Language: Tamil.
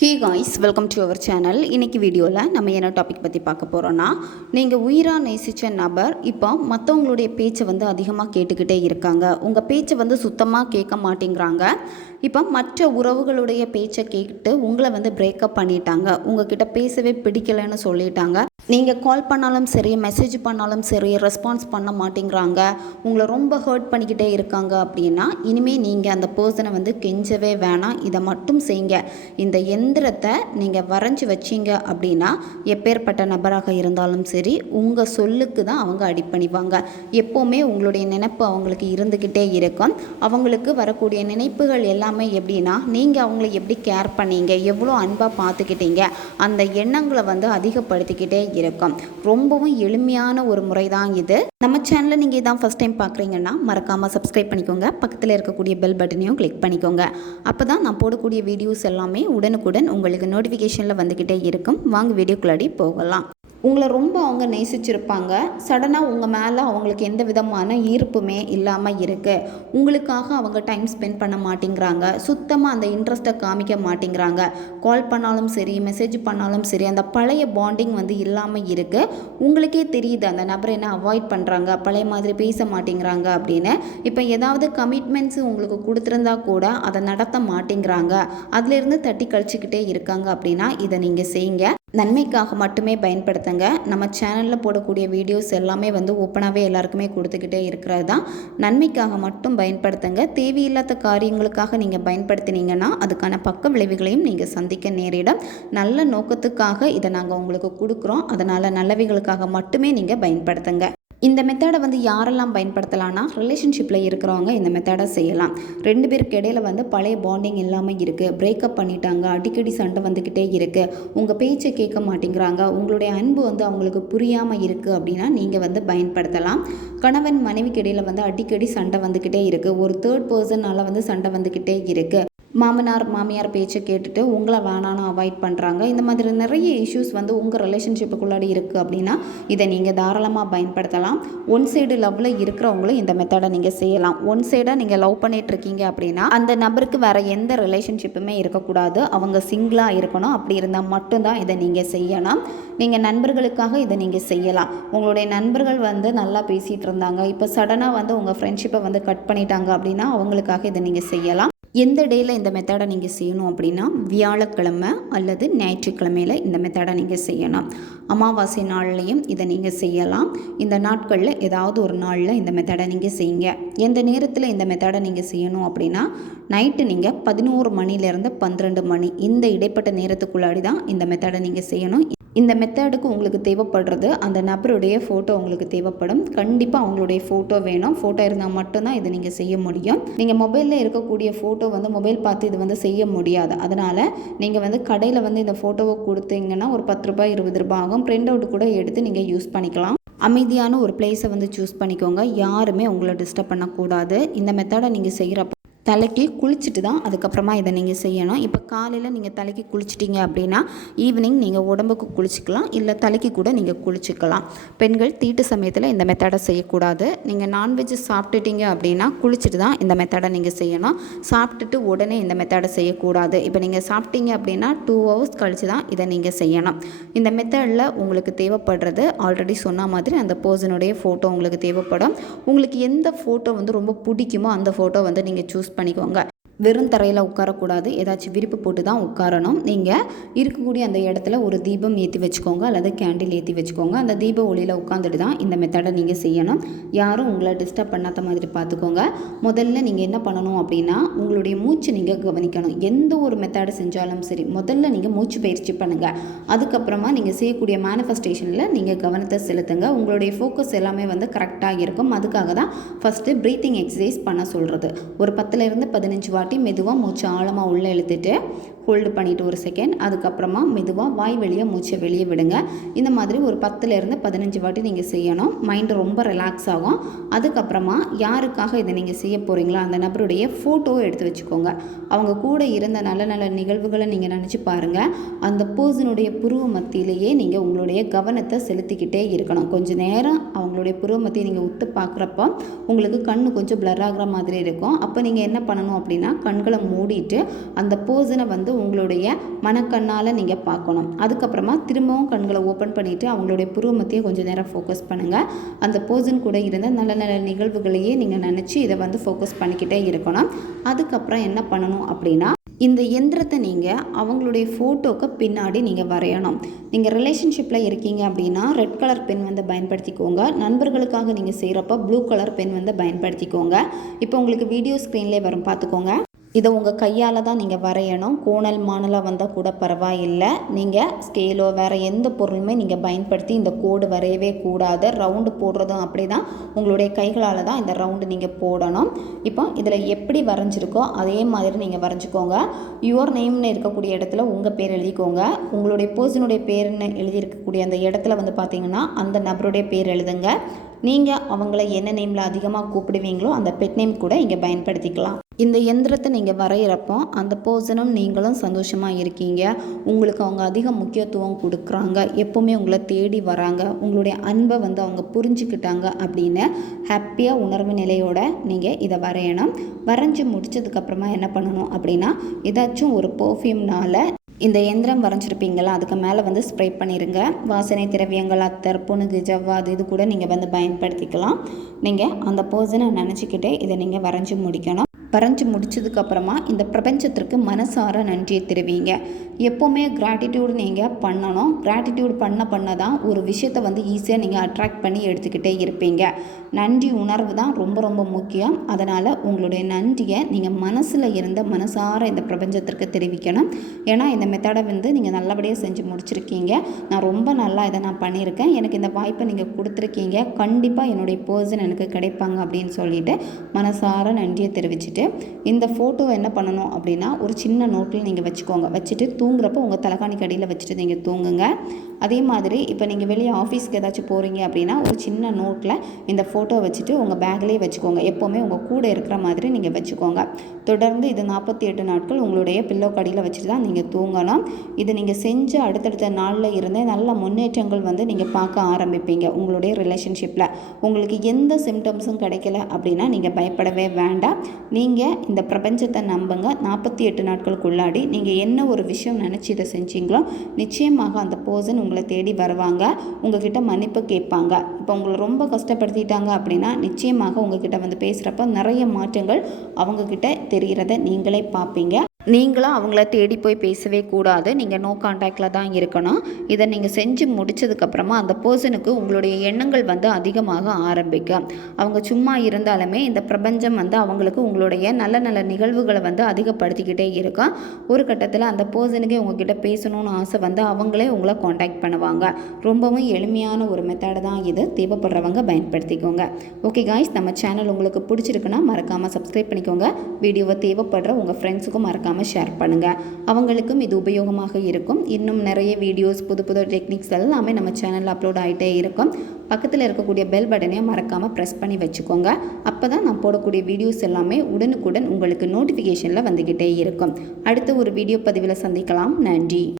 Hey guys, welcome to our channel. இன்றைக்கி வீடியோவில் நம்ம என்ன டாபிக் பற்றி பார்க்க போகிறோன்னா, நீங்கள் உயிராக நேசித்த நபர் இப்போ மற்றவங்களுடைய பேச்சை அதிகமாக கேட்டுக்கிட்டே இருக்காங்க. உங்கள் பேச்சை சுத்தமாக கேட்க மாட்டேங்கிறாங்க. இப்போ மற்ற உறவுகளுடைய பேச்சை கேட்டு உங்களை பிரேக்கப் பண்ணிட்டாங்க. உங்ககிட்ட பேசவே பிடிக்கலைன்னு சொல்லிட்டாங்க. நீங்கள் கால் பண்ணாலும் சரி, மெசேஜ் பண்ணாலும் சரி, ரெஸ்பான்ஸ் பண்ண மாட்டேங்கிறாங்க. உங்களை ரொம்ப ஹர்ட் பண்ணிக்கிட்டே இருக்காங்க. அப்படின்னா இனிமேல் நீங்கள் அந்த பர்சனை கெஞ்சவே வேணாம். இதை மட்டும் செய்யுங்க. இந்த எந்திரத்தை நீங்கள் வரைஞ்சி வச்சிங்க அப்படின்னா எப்பேற்பட்ட நபராக இருந்தாலும் சரி, உங்கள் சொல்லுக்கு தான் அவங்க அடிப்பணிவாங்க. எப்போவுமே உங்களுடைய நினைப்பு அவங்களுக்கு இருந்துக்கிட்டே இருக்கும். அவங்களுக்கு வரக்கூடிய நினைப்புகள் எல்லாமே எப்படின்னா, நீங்கள் அவங்கள எப்படி கேர் பண்ணீங்க, எவ்வளோ அன்பாக பார்த்துக்கிட்டீங்க, அந்த எண்ணங்களை அதிகப்படுத்திக்கிட்டே இருக்கும். ரொம்பவும் எளிமையான ஒரு முறை தான் இது. நம்ம சேனலை நீங்கள் இதான் ஃபஸ்ட் டைம் பார்க்குறீங்கன்னா மறக்காமல் சப்ஸ்கிரைப் பண்ணிக்கோங்க. பக்கத்தில் இருக்கக்கூடிய பெல் பட்டனையும் கிளிக் பண்ணிக்கோங்க. அப்போ தான் நான் போடக்கூடிய வீடியோஸ் எல்லாமே உடனுக்குடன் உங்களுக்கு நோட்டிஃபிகேஷனில் வந்துக்கிட்டே இருக்கும். வாங்க வீடியோக்குள்ளாடி போகலாம். உங்களை ரொம்ப அவங்க நேசிச்சிருப்பாங்க. சடனாக உங்கள் மேலே அவங்களுக்கு எந்த விதமான ஈர்ப்புமே இல்லாமல் இருக்குது. உங்களுக்காக அவங்க டைம் ஸ்பெண்ட் பண்ண மாட்டேங்கிறாங்க. சுத்தமாக அந்த இன்ட்ரெஸ்ட்டை காமிக்க மாட்டேங்கிறாங்க. கால் பண்ணாலும் சரி, மெசேஜ் பண்ணாலும் சரி, அந்த பழைய பாண்டிங் இல்லாமல் இருக்குது. உங்களுக்கே தெரியுது அந்த நபரை என்ன அவாய்ட் பண்ணுறாங்க, பழைய மாதிரி பேச மாட்டேங்கிறாங்க அப்படின்னு. இப்போ ஏதாவது கமிட்மெண்ட்ஸு உங்களுக்கு கொடுத்துருந்தா கூட அதை நடத்த மாட்டேங்கிறாங்க. அதிலிருந்து தட்டி கழிச்சிக்கிட்டே இருக்காங்க. அப்படின்னா இதை நீங்கள் செய்யுங்க. நன்மைக்காக மட்டுமே பயன்படுத்துங்க. நம்ம சேனலில் போடக்கூடிய வீடியோஸ் எல்லாமே ஓப்பனாகவே எல்லாருக்குமே கொடுத்துக்கிட்டே இருக்கிறது தான். நன்மைக்காக மட்டும் பயன்படுத்துங்க. தேவையில்லாத காரியங்களுக்காக நீங்கள் பயன்படுத்தினீங்கன்னா அதுக்கான பக்க விளைவுகளையும் நீங்கள் சந்திக்க நேரிடும். நல்ல நோக்கத்துக்காக இதை நாங்கள் உங்களுக்கு கொடுக்குறோம். அதனால் நல்லவைகளுக்காக மட்டுமே நீங்கள் பயன்படுத்துங்க. இந்த மெத்தடை யாரெல்லாம் பயன்படுத்தலாம்னா, ரிலேஷன்ஷிப்பில் இருக்கிறவங்க இந்த மெத்தடை செய்யலாம். ரெண்டு பேருக்கு இடையில பழைய பாண்டிங் இல்லாமல் இருக்குது, பிரேக்கப் பண்ணிட்டாங்க, அடிக்கடி சண்டை வந்துக்கிட்டே இருக்குது, உங்கள் பேச்சை கேட்க மாட்டேங்கிறாங்க, உங்களுடைய அன்பு அவங்களுக்கு புரியாமல் இருக்குது அப்படின்னா நீங்கள் பயன்படுத்தலாம். கணவன் மனைவிக்கு இடையில அடிக்கடி சண்டை வந்துக்கிட்டே இருக்குது, ஒரு தேர்ட் பர்சனால் சண்டை வந்துக்கிட்டே இருக்குது, மாமனார் மாமியார் பேச்சை கேட்டுட்டு உங்களை வேணான்னு அவாய்ட் பண்ணுறாங்க. இந்த மாதிரி நிறைய இஷ்யூஸ் உங்கள் ரிலேஷன்ஷிப்புக்குள்ளாடி இருக்குது அப்படின்னா இதை நீங்கள் தாராளமாக பயன்படுத்தலாம். ஒன் சைடு லவ்வில் இருக்கிறவங்களும் இந்த மெத்தடை நீங்கள் செய்யலாம். ஒன் சைடாக நீங்கள் லவ் பண்ணிகிட்ருக்கீங்க அப்படின்னா அந்த நபருக்கு வேறு எந்த ரிலேஷன்ஷிப்புமே இருக்கக்கூடாது, அவங்க சிங்கிளாக இருக்கணும். அப்படி இருந்தால் மட்டும்தான் இதை நீங்கள் செய்யணும். நீங்கள் நண்பர்களுக்காக இதை நீங்கள் செய்யலாம். உங்களுடைய நண்பர்கள் நல்லா பேசிகிட்டு இருந்தாங்க, இப்போ சடனாக உங்கள் ஃப்ரெண்ட்ஷிப்பை கட் பண்ணிட்டாங்க அப்படின்னா அவங்களுக்காக இதை நீங்கள் செய்யலாம். எந்த டேயில் இந்த மெத்தடை நீங்கள் செய்யணும் அப்படின்னா, வியாழக்கிழமை அல்லது ஞாயிற்றுக்கிழமையில் இந்த மெத்தடை நீங்கள் செய்யணும். அமாவாசை நாள்லையும் இதை நீங்கள் செய்யலாம். இந்த நாட்களில் ஏதாவது ஒரு நாளில் இந்த மெத்தடை நீங்கள் செய்யுங்க. எந்த நேரத்தில் இந்த மெத்தடை நீங்கள் செய்யணும் அப்படின்னா, நைட்டு நீங்கள் 11 மணிலேருந்து 12 மணி இந்த இடைப்பட்ட நேரத்துக்குள்ளாடி தான் இந்த மெத்தடை நீங்கள் செய்யணும். இந்த மெத்தடுக்கு உங்களுக்கு தேவைப்படுறது அந்த நபருடைய ஃபோட்டோ உங்களுக்கு தேவைப்படும். கண்டிப்பாக அவங்களுடைய ஃபோட்டோ வேணும். ஃபோட்டோ இருந்தால் மட்டும்தான் இதை நீங்கள் செய்ய முடியும். நீங்கள் மொபைலில் இருக்கக்கூடிய ஃபோட்டோ மொபைல் பார்த்து இது செய்ய முடியாது. அதனால் நீங்கள் கடையில் இந்த ஃபோட்டோவை கொடுத்தீங்கன்னா ஒரு 10 ரூபாய் 20 ரூபாய் ஆகும். பிரிண்ட் அவுட் கூட எடுத்து நீங்கள் யூஸ் பண்ணிக்கலாம். அமைதியான ஒரு பிளேஸை சூஸ் பண்ணிக்கோங்க. யாருமே உங்களை டிஸ்டர்ப் பண்ணக்கூடாது. இந்த மெத்தடை நீங்கள் செய்கிறப்ப தலைக்கு குளிச்சுட்டு தான் அதுக்கப்புறமா இதை நீங்கள் செய்யணும். இப்போ காலையில் நீங்கள் தலைக்கு குளிச்சிட்டிங்க அப்படின்னா ஈவினிங் நீங்கள் உடம்புக்கு குளிச்சிக்கலாம், இல்லை தலைக்கு கூட நீங்கள் குளிச்சிக்கலாம். பெண்கள் தீட்டு சமயத்தில் இந்த மெத்தடை செய்யக்கூடாது. நீங்கள் நான்வெஜ் சாப்பிட்டுட்டீங்க அப்படின்னா குளிச்சுட்டு தான் இந்த மெத்தடை நீங்கள் செய்யணும். சாப்பிட்டுட்டு உடனே இந்த மெத்தடை செய்யக்கூடாது. இப்போ நீங்கள் சாப்பிட்டீங்க அப்படின்னா 2 hours கழித்து தான் இதை நீங்கள் செய்யணும். இந்த மெத்தடில் உங்களுக்கு தேவைப்படுறது ஆல்ரெடி சொன்ன மாதிரி அந்த பர்சனுடைய ஃபோட்டோ உங்களுக்கு தேவைப்படும். உங்களுக்கு எந்த ஃபோட்டோ ரொம்ப பிடிக்குமோ அந்த ஃபோட்டோ நீங்கள் சூஸ் பண்ணிக்கோங்க. வெறும் தரையில் உட்காரக்கூடாது, ஏதாச்சும் விரிப்பு போட்டு தான் உட்காரணும். நீங்கள் இருக்கக்கூடிய அந்த இடத்துல ஒரு தீபம் ஏற்றி வச்சுக்கோங்க அல்லது கேண்டில் ஏற்றி வச்சுக்கோங்க. அந்த தீப ஒளியில் உட்காந்துட்டு தான் இந்த மெத்தடை நீங்கள் செய்யணும். யாரும் உங்களை டிஸ்டர்ப் பண்ணாத மாதிரி பார்த்துக்கோங்க. முதல்ல நீங்கள் என்ன பண்ணணும் அப்படின்னா, உங்களுடைய மூச்சு நீங்கள் கவனிக்கணும். எந்த ஒரு மெத்தடை செஞ்சாலும் சரி, முதல்ல நீங்கள் மூச்சு பயிற்சி பண்ணுங்கள். அதுக்கப்புறமா நீங்கள் செய்யக்கூடிய மேனிஃபெஸ்டேஷனில் நீங்கள் கவனத்தை செலுத்துங்க. உங்களுடைய ஃபோக்கஸ் எல்லாமே கரெக்டாக இருக்கும். அதுக்காக தான் ஃபஸ்ட்டு ப்ரீத்திங் எக்ஸசைஸ் பண்ண சொல்கிறது. ஒரு 10லேருந்து 15 வாட்டி மெதுவாக மூச்சு ஆழமாக உள்ளே இழுத்துட்டு ஹோல்டு பண்ணிவிட்டு ஒரு செகண்ட், அதுக்கப்புறமா மெதுவாக வாய் வெளியே மூச்சை வெளியே விடுங்க. இந்த மாதிரி ஒரு 10லேருந்து 15 வாட்டி நீங்கள் செய்யணும். மைண்டு ரொம்ப ரிலாக்ஸ் ஆகும். அதுக்கப்புறமா யாருக்காக இதை நீங்கள் செய்ய போகிறீங்களோ அந்த நபருடைய ஃபோட்டோவை எடுத்து வச்சுக்கோங்க. அவங்க கூட இருந்த நல்ல நல்ல நிகழ்வுகளை நீங்கள் நினச்சி பாருங்கள். அந்த பர்சனுடைய புருவ மத்தியிலேயே நீங்கள் உங்களுடைய கவனத்தை செலுத்திக்கிட்டே இருக்கணும். கொஞ்சம் நேரம் அவங்களுடைய புருவ மத்தியை நீங்கள் உத்து பார்க்குறப்போ உங்களுக்கு கண்ணு கொஞ்சம் பிளர் ஆகிற மாதிரி இருக்கும். அப்போ நீங்கள் என்ன பண்ணணும் அப்படின்னா, கண்களை மூடிட்டு அந்த பர்சனை உங்களுடைய மனக்கண்ணால் நீங்கள் பார்க்கணும். அதுக்கப்புறமா திரும்பவும் கண்களை ஓப்பன் பண்ணிவிட்டு அவங்களுடைய புருவமத்தையே கொஞ்சம் நேரம் ஃபோக்கஸ் பண்ணுங்கள். அந்த பர்சன் கூட இருந்த நல்ல நல்ல நிகழ்வுகளையே நீங்கள் நினச்சி இதை வந்து ஃபோக்கஸ் பண்ணிக்கிட்டே இருக்கணும். அதுக்கப்புறம் என்ன பண்ணணும் அப்படின்னா, இந்த எந்திரத்தை நீங்கள் அவங்களுடைய ஃபோட்டோக்கு பின்னாடி நீங்கள் வரையணும். நீங்கள் ரிலேஷன்ஷிப்பில் இருக்கீங்க அப்படின்னா ரெட் கலர் பென் வந்து பயன்படுத்திக்கோங்க. நண்பர்களுக்காக நீங்கள் செய்கிறப்ப ப்ளூ கலர் பென் வந்து பயன்படுத்திக்கோங்க. இப்போ உங்களுக்கு வீடியோ ஸ்க்ரீன்லேயே வரும், பார்த்துக்கோங்க. இதை உங்கள் கையால் தான் நீங்கள் வரையணும். கோணல் மானலாக வந்தால் கூட பரவாயில்லை. நீங்கள் ஸ்கேலோ வேறு எந்த பொருளுமே நீங்கள் பயன்படுத்தி இந்த கோடு வரையவே கூடாது. ரவுண்டு போடுறதும் அப்படி தான், உங்களுடைய கைகளால் தான் இந்த ரவுண்டு நீங்கள் போடணும். இப்போ இதில் எப்படி வரைஞ்சிருக்கோ அதே மாதிரி நீங்கள் வரைஞ்சிக்கோங்க. யுவர் நேம்னு இருக்கக்கூடிய இடத்துல உங்கள் பேர் எழுதிக்கோங்க. உங்களுடைய பர்சனுடைய பேர்னு எழுதியிருக்கக்கூடிய அந்த இடத்துல வந்து பார்த்திங்கன்னா அந்த நபருடைய பேர் எழுதுங்க. நீங்கள் அவங்கள என்ன நேமில் அதிகமாக கூப்பிடுவீங்களோ அந்த பெட் நேம் கூட இங்கே பயன்படுத்திக்கலாம். இந்த எந்திரத்தை நீங்கள் வரைகிறப்போ அந்த பர்சனும் நீங்களும் சந்தோஷமாக இருக்கீங்க. உங்களுக்கு அவங்க அதிக முக்கியத்துவம் கொடுக்குறாங்க, எப்போவுமே உங்களை தேடி வராங்க, உங்களுடைய அன்பை வந்து அவங்க புரிஞ்சுக்கிட்டாங்க அப்படின்னு ஹாப்பியாக உணர்வு நிலையோட நீங்கள் இதை வரையணும். வரைஞ்சி முடிச்சதுக்கப்புறமா என்ன பண்ணணும் அப்படின்னா, ஏதாச்சும் ஒரு பர்ஃப்யூம்னால் இந்த எந்திரம் வரைஞ்சிருப்பீங்களா அதுக்கு மேலே வந்து ஸ்ப்ரே பண்ணிடுங்க. வாசனை திரவியங்கள், அத்தர், புனுகு, ஜவ்வாது இது கூட நீங்கள் வந்து பயன்படுத்திக்கலாம். நீங்கள் அந்த பர்சனை நினச்சிக்கிட்டே இதை நீங்கள் வரைஞ்சி முடிக்கணும். வரைஞ்சி முடிச்சதுக்கப்புறமா இந்த பிரபஞ்சத்திற்கு மனசார நன்றியை தெரிவிங்க. எப்போவுமே கிராட்டிடியூட் நீங்கள் பண்ணணும். கிராட்டிடியூட் பண்ண தான் ஒரு விஷயத்தை வந்து ஈஸியாக நீங்கள் அட்ராக்ட் பண்ணி எடுத்துக்கிட்டே இருப்பீங்க. நன்றி உணர்வு தான் ரொம்ப ரொம்ப முக்கியம். அதனால் உங்களுடைய நன்றியை நீங்கள் மனசில் இருந்த மனசார இந்த பிரபஞ்சத்திற்கு தெரிவிக்கணும். ஏன்னா இந்த மெத்தடை வந்து நீங்கள் நல்லபடியாக செஞ்சு முடிச்சிருக்கீங்க. நான் ரொம்ப நல்லா இதை நான் பண்ணியிருக்கேன், எனக்கு இந்த வாய்ப்பை நீங்கள் கொடுத்துருக்கீங்க, கண்டிப்பாக என்னுடைய பர்சன் எனக்கு கிடைப்பாங்க அப்படின்னு சொல்லிட்டு மனசார நன்றியை தெரிவிச்சுட்டு இந்த ஃபோட்டோவை என்ன பண்ணணும் அப்படின்னா ஒரு சின்ன நோட்டில் நீங்கள் வச்சுக்கோங்க. வச்சுட்டு தூங்குறப்போ உங்கள் தலைகாணிக்கு அடியில் வச்சுட்டு நீங்கள் தூங்குங்க. அதே மாதிரி இப்போ நீங்கள் வெளியே ஆஃபீஸ்க்கு ஏதாச்சும் போகிறீங்க அப்படின்னா ஒரு சின்ன நோட்டில் இந்த ஃபோட்டோ வச்சுட்டு உங்கள் பேக்லேயே வச்சுக்கோங்க. எப்போவுமே உங்கள் கூட இருக்கிற மாதிரி நீங்கள் வச்சுக்கோங்க. தொடர்ந்து இது 48 நாட்கள் உங்களுடைய பில்லோ கடியில் வச்சுட்டு தான் நீங்கள் தூங்கணும். இது நீங்கள் செஞ்ச அடுத்தடுத்த நாளில் இருந்தே நல்ல முன்னேற்றங்கள் வந்து நீங்கள் பார்க்க ஆரம்பிப்பீங்க. உங்களுடைய ரிலேஷன்ஷிப்பில் உங்களுக்கு எந்த சிம்டம்ஸும் கிடைக்கல அப்படின்னா நீங்கள் பயப்படவே வேண்டாம். நீங்கள் இந்த பிரபஞ்சத்தை நம்புங்க. 48 நாட்களுக்குள்ளாடி நீங்கள் என்ன ஒரு விஷயம் நினச்சி இதை செஞ்சீங்களோ நிச்சயமாக அந்த பர்சன் உங்களை தேடி வருவாங்க, உங்ககிட்ட மன்னிப்பு கேட்பாங்க. இப்போ உங்களை ரொம்ப கஷ்டப்படுத்திட்டாங்க அப்படின்னா நிச்சயமாக உங்ககிட்ட வந்து பேசுகிறப்ப நிறைய மாற்றங்கள் அவங்கக்கிட்ட தெரிகிறத நீங்களே பார்ப்பீங்க. நீங்களும் அவங்கள தேடி போய் பேசவே கூடாது. நீங்கள் நோ கான்டாக்டில் தான் இருக்கணும். இதை நீங்கள் செஞ்சு முடித்ததுக்கப்புறமா அந்த பர்சனுக்கு உங்களுடைய எண்ணங்கள் வந்து அதிகமாக ஆரம்பிக்கும். அவங்க சும்மா இருந்தாலுமே இந்த பிரபஞ்சம் வந்து அவங்களுக்கு உங்களுடைய நல்ல நல்ல நிகழ்வுகளை வந்து அதிகப்படுத்திக்கிட்டே இருக்கும். ஒரு கட்டத்தில் அந்த பர்சனுக்கே உங்ககிட்ட பேசணும்னு ஆசை வந்து அவங்களே உங்களை காண்டாக்ட் பண்ணுவாங்க. ரொம்பவும் எளிமையான ஒரு மெத்தட் தான் இது. தேவைப்படுறவங்க பயன்படுத்திக்கோங்க. ஓகே காய்ஸ், நம்ம சேனல் உங்களுக்கு பிடிச்சிருக்குன்னா மறக்காமல் சப்ஸ்கிரைப் பண்ணிக்கோங்க. வீடியோவை தேவைப்படுற உங்கள் ஃப்ரெண்ட்ஸுக்கும் மறக்காமல் ஷேர் பண்ணுங்கள். அவங்களுக்கும் இது உபயோகமாக இருக்கும். இன்னும் நிறைய வீடியோஸ், புது புது டெக்னிக்ஸ் எல்லாமே நம்ம சேனலில் அப்லோட் ஆகிட்டே இருக்கும். பக்கத்தில் இருக்கக்கூடிய பெல் பட்டனையும் மறக்காமல் ப்ரெஸ் பண்ணி வச்சுக்கோங்க. அப்போ தான் நான் போடக்கூடிய வீடியோஸ் எல்லாமே உடனுக்குடன் உங்களுக்கு நோட்டிஃபிகேஷனில் வந்துக்கிட்டே இருக்கும். அடுத்த ஒரு வீடியோ பதிவில் சந்திக்கலாம். நன்றி.